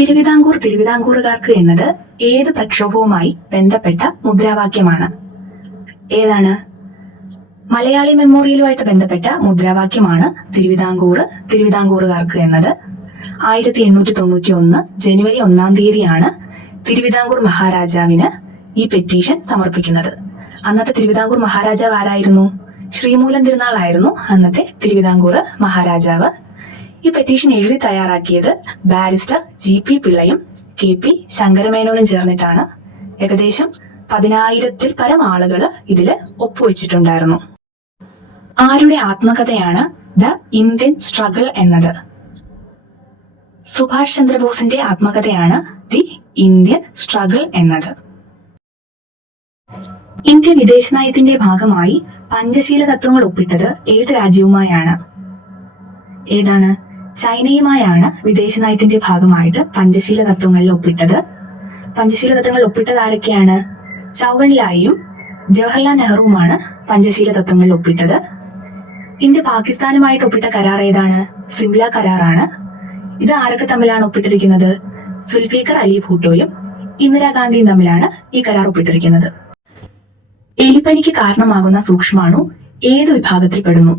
തിരുവിതാംകൂർ തിരുവിതാംകൂറുകാർക്ക് എന്നത് ഏത് പ്രക്ഷോഭവുമായി ബന്ധപ്പെട്ട മുദ്രാവാക്യമാണ്? ഏതാണ്? മലയാളി മെമ്മോറിയലുമായിട്ട് ബന്ധപ്പെട്ട മുദ്രാവാക്യമാണ് തിരുവിതാംകൂർ തിരുവിതാംകൂറുകാർക്ക് എന്നത്. 1891 ജനുവരി 1 തീയതിയാണ് തിരുവിതാംകൂർ മഹാരാജാവിന് ഈ പെറ്റീഷൻ സമർപ്പിക്കുന്നത്. അന്നത്തെ തിരുവിതാംകൂർ മഹാരാജാവ് ആരായിരുന്നു? ശ്രീമൂലം തിരുനാളായിരുന്നു അന്നത്തെ തിരുവിതാംകൂർ മഹാരാജാവ്. ഈ പെറ്റീഷൻ എഴുതി തയ്യാറാക്കിയത് ബാരിസ്റ്റർ GP പിള്ളയും KP ശങ്കരമേനോനും ചേർന്നിട്ടാണ്. ഏകദേശം 10,000-ൽ പരം ആളുകൾ ഇതില് ഒപ്പുവെച്ചിട്ടുണ്ടായിരുന്നു. ആരുടെ ആത്മകഥയാണ് ദ ഇന്ത്യൻ സ്ട്രഗിൾ എന്നത്? സുഭാഷ് ചന്ദ്രബോസിന്റെ ആത്മകഥയാണ് ദി ഇന്ത്യൻ സ്ട്രഗിൾ എന്നത്. ഇന്ത്യ വിദേശ നയത്തിന്റെ ഭാഗമായി പഞ്ചശീല തത്വങ്ങൾ ഒപ്പിട്ടത് ഏത് രാജ്യവുമായാണ്? ഏതാണ്? ചൈനയുമായാണ് വിദേശ നയത്തിന്റെ ഭാഗമായിട്ട് പഞ്ചശീല തത്വങ്ങളിൽ ഒപ്പിട്ടത്. പഞ്ചശീല തത്വങ്ങൾ ഒപ്പിട്ടത് ആരൊക്കെയാണ്? ചൗവൻലായിയും ജവഹർലാൽ നെഹ്റുവുമാണ് പഞ്ചശീല തത്വങ്ങളിൽ ഒപ്പിട്ടത്. ഇന്ത്യ പാകിസ്ഥാനുമായിട്ട് ഒപ്പിട്ട കരാർ ഏതാണ്? സിംല കരാറാണ്. ഇത് ആരൊക്കെ തമ്മിലാണ് ഒപ്പിട്ടിരിക്കുന്നത്? സുൽഫിക്കർ അലി ഭൂട്ടോയും ഇന്ദിരാഗാന്ധിയും തമ്മിലാണ് ഈ കരാർ ഒപ്പിട്ടിരിക്കുന്നത്. എലിപ്പനിക്ക് കാരണമാകുന്ന സൂക്ഷ്മാണു ഏത് വിഭാഗത്തിൽ പെടുന്നു?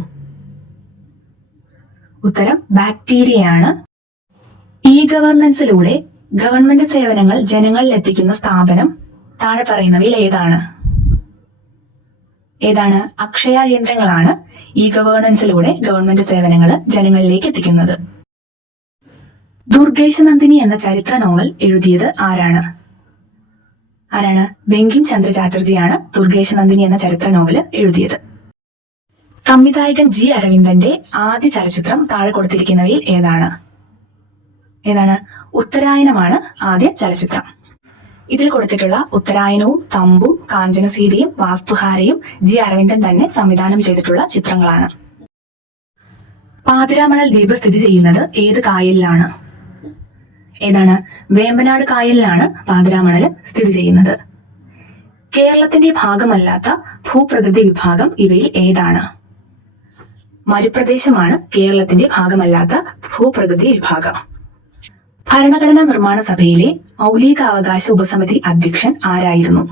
ഉത്തരം ബാക്ടീരിയയാണ്. ഇ ഗവർണൻസിലൂടെ ഗവൺമെന്റ് സേവനങ്ങൾ ജനങ്ങളിൽ എത്തിക്കുന്ന സ്ഥാപനം താഴെ പറയുന്നവയിൽ ഏതാണ്? ഏതാണ്? അക്ഷയ കേന്ദ്രങ്ങളാണ് ഇ ഗവേണൻസിലൂടെ ഗവൺമെന്റ് സേവനങ്ങൾ ജനങ്ങളിലേക്ക് എത്തിക്കുന്നത്. ദുർഗേശനന്ദിനി എന്ന ചരിത്ര നോവൽ എഴുതിയത് ആരാണ്? ബങ്കിം ചന്ദ്ര ചാറ്റർജിയാണ് ദുർഗേശനന്ദിനി എന്ന ചരിത്ര നോവൽ എഴുതിയത്. സംവിധായകൻ G. അരവിന്ദന്റെ ആദ്യ ചലച്ചിത്രം താഴെ കൊടുത്തിരിക്കുന്നവയിൽ ഏതാണ്? ഉത്തരായനമാണ് ആദ്യ ചലച്ചിത്രം. ഇതിൽ കൊടുത്തിട്ടുള്ള ഉത്തരായനവും തമ്പും കാഞ്ചനസീതയും വാസ്തുഹാരയും G. അരവിന്ദൻ തന്നെ സംവിധാനം ചെയ്തിട്ടുള്ള ചിത്രങ്ങളാണ്. പാതിരാമണൽ ദ്വീപ് സ്ഥിതി ചെയ്യുന്നത് ഏത് കായലിലാണ്? വേമ്പനാട് കായലിലാണ് പാതിരാമണൽ സ്ഥിതി ചെയ്യുന്നത്. കേരളത്തിന്റെ ഭാഗമല്ലാത്ത ഭൂപ്രകൃതി വിഭാഗം ഇവയിൽ ഏതാണ്? മരുപ്രദേശമാണ് കേരളത്തിന്റെ ഭാഗമല്ലാത്ത ഭൂപ്രകൃതി വിഭാഗം. ഭരണഘടനാ നിർമ്മാണ സഭയിലെ മൗലികാവകാശ ഉപസമിതി അധ്യക്ഷൻ ആരായിരുന്നു?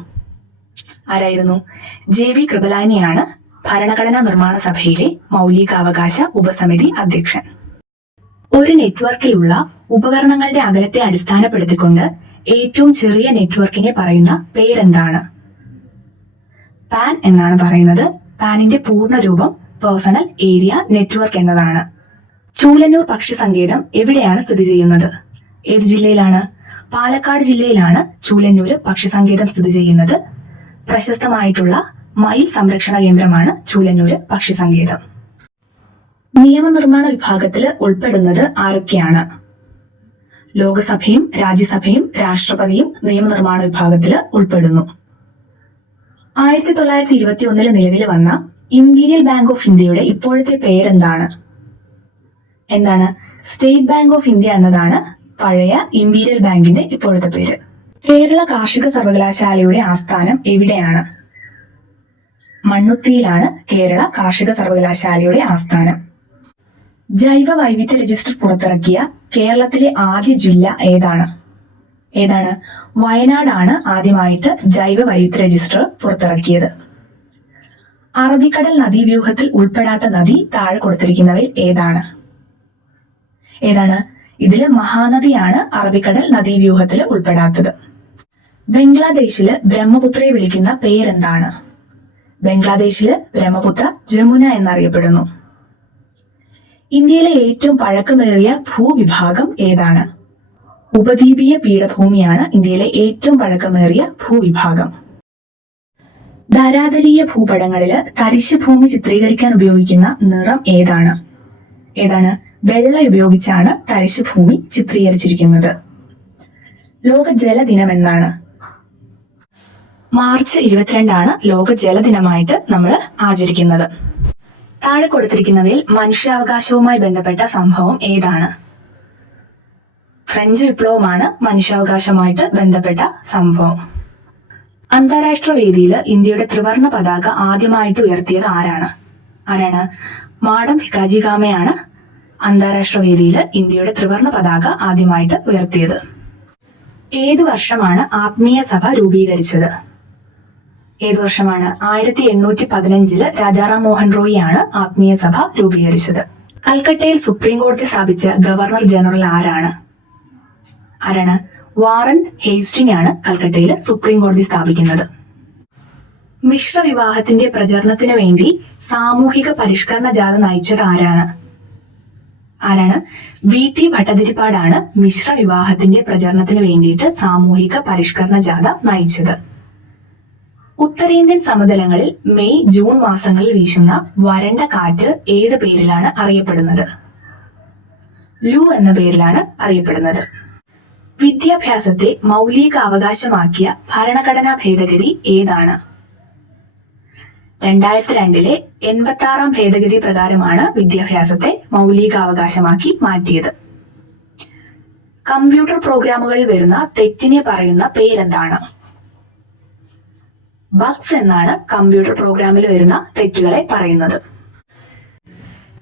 JV കൃപലാനിയാണ് ഭരണഘടനാ നിർമ്മാണ സഭയിലെ മൗലികാവകാശ ഉപസമിതി അധ്യക്ഷൻ. ഒരു നെറ്റ്വർക്കിലുള്ള ഉപകരണങ്ങളുടെ അകലത്തെ അടിസ്ഥാനപ്പെടുത്തിക്കൊണ്ട് ഏറ്റവും ചെറിയ നെറ്റ്വർക്കിനെ പറയുന്ന പേരെന്താണ്? പാൻ എന്നാണ് പറയുന്നത്. പാനിന്റെ പൂർണ്ണ രൂപം പേഴ്സണൽ ഏരിയ നെറ്റ്വർക്ക് എന്നതാണ്. ചൂലന്നൂർ പക്ഷി സങ്കേതം എവിടെയാണ് സ്ഥിതി ചെയ്യുന്നത്? ഏത് ജില്ലയിലാണ്? പാലക്കാട് ജില്ലയിലാണ് ചൂലന്നൂർ പക്ഷി സങ്കേതം സ്ഥിതി ചെയ്യുന്നത്. പ്രശസ്തമായിട്ടുള്ള മയിൽ സംരക്ഷണ കേന്ദ്രമാണ് ചൂലന്നൂർ പക്ഷി സങ്കേതം. നിയമനിർമ്മാണ വിഭാഗത്തിൽ ഉൾപ്പെടുന്നത് ആരൊക്കെയാണ്? ലോകസഭയും രാജ്യസഭയും രാഷ്ട്രപതിയും നിയമനിർമ്മാണ വിഭാഗത്തിൽ ഉൾപ്പെടുന്നു. 1921 നിലവിൽ വന്ന ഇംപീരിയൽ ബാങ്ക് ഓഫ് ഇന്ത്യയുടെ ഇപ്പോഴത്തെ പേരെന്താണ്? സ്റ്റേറ്റ് ബാങ്ക് ഓഫ് ഇന്ത്യ എന്നതാണ് പഴയ ഇംപീരിയൽ ബാങ്കിന്റെ ഇപ്പോഴത്തെ പേര്. കേരള കാർഷിക സർവകലാശാലയുടെ ആസ്ഥാനം എവിടെയാണ്? മണ്ണുത്തിയിലാണ് കേരള കാർഷിക സർവകലാശാലയുടെ ആസ്ഥാനം. ജൈവ വൈവിധ്യ രജിസ്റ്റർ പുറത്തിറക്കിയ കേരളത്തിലെ ആദ്യ ജില്ല ഏതാണ്? വയനാടാണ് ആദ്യമായിട്ട് ജൈവ വൈവിധ്യ രജിസ്റ്റർ പുറത്തിറക്കിയത്. അറബിക്കടൽ നദീവ്യൂഹത്തിൽ ഉൾപ്പെടാത്ത നദി താഴെ കൊടുത്തിരിക്കുന്നവയിൽ ഏതാണ്? ഇതില് മഹാനദിയാണ് അറബിക്കടൽ നദീവ്യൂഹത്തിൽ ഉൾപ്പെടാത്തത്. ബംഗ്ലാദേശില് ബ്രഹ്മപുത്രയെ വിളിക്കുന്ന പേരെന്താണ്? ബംഗ്ലാദേശില് ബ്രഹ്മപുത്ര ജമുന എന്നറിയപ്പെടുന്നു. ഇന്ത്യയിലെ ഏറ്റവും പഴക്കമേറിയ ഭൂവിഭാഗം ഏതാണ്? ഉപദ്വീപീയ പീഠഭൂമിയാണ് ഇന്ത്യയിലെ ഏറ്റവും പഴക്കമേറിയ ഭൂവിഭാഗം. ധരാതലീയ ഭൂപടങ്ങളില് തരിശ് ഭൂമി ചിത്രീകരിക്കാൻ ഉപയോഗിക്കുന്ന നിറം ഏതാണ്? വെള്ള ഉപയോഗിച്ചാണ് തരിശ് ഭൂമി ചിത്രീകരിച്ചിരിക്കുന്നത്. ലോക ജലദിനം എന്നാണ്? മാർച്ച് 22 ലോക ജലദിനമായിട്ട് നമ്മൾ ആചരിക്കുന്നത്. താഴെ കൊടുത്തിരിക്കുന്നവയിൽ മനുഷ്യാവകാശവുമായി ബന്ധപ്പെട്ട സംഭവം ഏതാണ്? ഫ്രഞ്ച് വിപ്ലവമാണ് മനുഷ്യാവകാശവുമായിട്ട് ബന്ധപ്പെട്ട സംഭവം. അന്താരാഷ്ട്ര വേദിയിൽ ഇന്ത്യയുടെ ത്രിവർണ പതാക ആദ്യമായിട്ട് ഉയർത്തിയത് ആരാണ്? മാഡം ഭിക്കാജി കാമയാണ് അന്താരാഷ്ട്ര വേദിയിൽ ഇന്ത്യയുടെ ത്രിവർണ പതാക ആദ്യമായിട്ട് ഉയർത്തിയത്. ഏതു വർഷമാണ് ആത്മീയ സഭ രൂപീകരിച്ചത്? ഏതു വർഷമാണ്? 1815 രാജാറാം മോഹൻ റോയിയാണ് ആത്മീയ സഭ രൂപീകരിച്ചത്. കൽക്കട്ടയിൽ സുപ്രീം കോടതി സ്ഥാപിച്ച ഗവർണർ ജനറൽ ആരാണ്? വാറൻ ഹേസ്റ്റിംഗ് ആണ് കൽക്കട്ടയിൽ സുപ്രീം കോടതി സ്ഥാപിക്കുന്നത്. മിശ്ര വിവാഹത്തിന്റെ പ്രചരണത്തിന് വേണ്ടി സാമൂഹിക പരിഷ്കരണ ജാഥ നയിച്ചത് ആരാണ്? VT ഭട്ടതിരിപ്പാടാണ് മിശ്ര വിവാഹത്തിന്റെ പ്രചരണത്തിന് വേണ്ടിയിട്ട് സാമൂഹിക പരിഷ്കരണ ജാഥ നയിച്ചത്. ഉത്തരേന്ത്യൻ സമതലങ്ങളിൽ മെയ് ജൂൺ മാസങ്ങളിൽ വീശുന്ന വരണ്ട കാറ്റ് ഏത് പേരിലാണ് അറിയപ്പെടുന്നത്? ലൂ എന്ന പേരിലാണ് അറിയപ്പെടുന്നത്. വിദ്യാഭ്യാസത്തെ മൗലിക അവകാശമാക്കിയ ഭരണഘടനാ ഭേദഗതി ഏതാണ്? 2002 86 ഭേദഗതി പ്രകാരമാണ് വിദ്യാഭ്യാസത്തെ മൗലികാവകാശമാക്കി മാറ്റിയത്. കമ്പ്യൂട്ടർ പ്രോഗ്രാമുകളിൽ വരുന്ന തെറ്റിനെ പറയുന്ന പേരെന്താണ്? ബഗ്സ് എന്നാണ് കമ്പ്യൂട്ടർ പ്രോഗ്രാമിൽ വരുന്ന തെറ്റുകളെ പറയുന്നത്.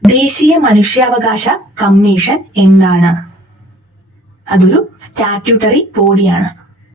ദേശീയ മനുഷ്യാവകാശ കമ്മീഷൻ എന്താണ്? അതൊരു സ്റ്റാറ്റ്യൂട്ടറി ബോഡിയാണ്.